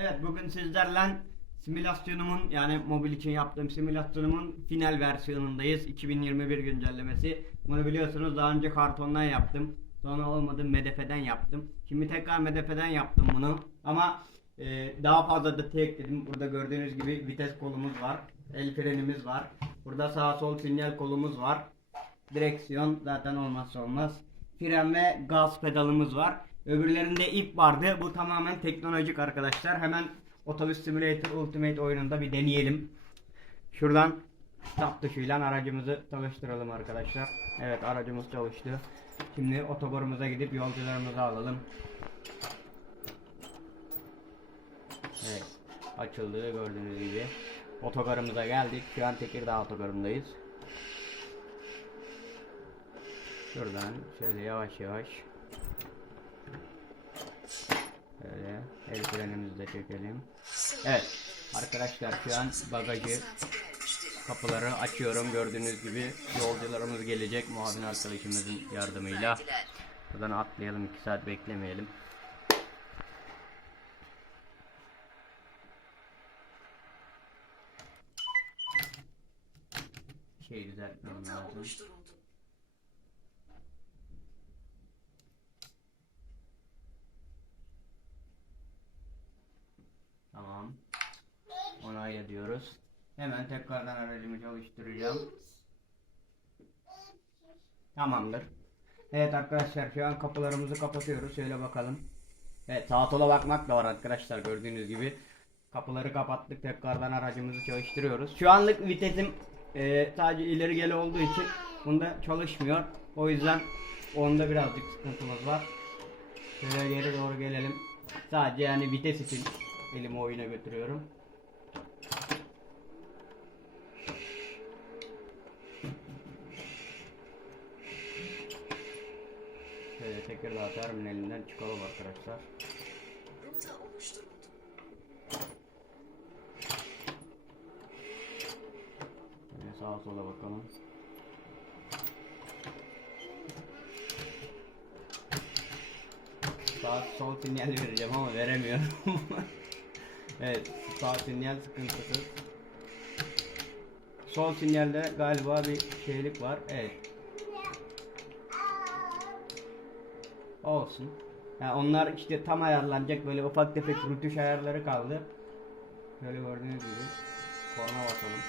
Evet bugün sizlerle simülasyonumun yani mobil için yaptığım simülasyonumun final versiyonundayız. 2021 güncellemesi. Bunu biliyorsunuz daha önce kartondan yaptım. Sonra olmadı MDF'den yaptım. Şimdi tekrar MDF'den yaptım bunu. Ama e, daha fazla detay ekledim. Burada gördüğünüz gibi vites kolumuz var. El frenimiz var. Burada sağ sol sinyal kolumuz var. Direksiyon zaten olmazsa olmaz. Fren ve gaz pedalımız var. Öbürlerinde ip vardı. Bu tamamen teknolojik arkadaşlar. Hemen Otobüs Simulator Ultimate oyununda bir deneyelim. Şuradan tap tuşuyla aracımızı çalıştıralım arkadaşlar. Evet aracımız çalıştı. Şimdi otogarımıza gidip yolcularımızı alalım. Evet açıldı gördüğünüz gibi. Otogarımıza geldik. Şu an Tekirdağ otogarındayız. Şuradan şöyle yavaş yavaş Böyle el frenimizi de çekelim. Evet arkadaşlar şu an bagajı kapıları açıyorum gördüğünüz gibi yolcularımız gelecek muavin arkadaşımızın yardımıyla. Buradan atlayalım 2 saat beklemeyelim. Şey düzeltmem lazım. Onayla diyoruz. Hemen tekrardan aracımı çalıştıracağım. Tamamdır. Evet arkadaşlar şu an kapılarımızı kapatıyoruz. Şöyle bakalım. Evet sağa bakmak da var arkadaşlar gördüğünüz gibi. Kapıları kapattık. Tekrardan aracımızı çalıştırıyoruz. Şu anlık vitesim e, sadece ileri geri olduğu için bunda çalışmıyor. O yüzden onda birazcık sıkıntımız var. Şöyle geri doğru gelelim. Sadece yani vites için elimi oyuna götürüyorum. Şöyle Tekirdağ terminalinden çıkalım arkadaşlar. Oluşturuldu. Şöyle sağa sola bakalım. Sağ sol sinyal vereceğim ama veremiyorum. evet sağ sinyal sıkıntısı. Sol sinyalde galiba bir şeylik var. Evet. Olsun. Yani onlar işte tam ayarlanacak böyle ufak tefek rütuş ayarları kaldı. Böyle gördüğünüz gibi korna basalım.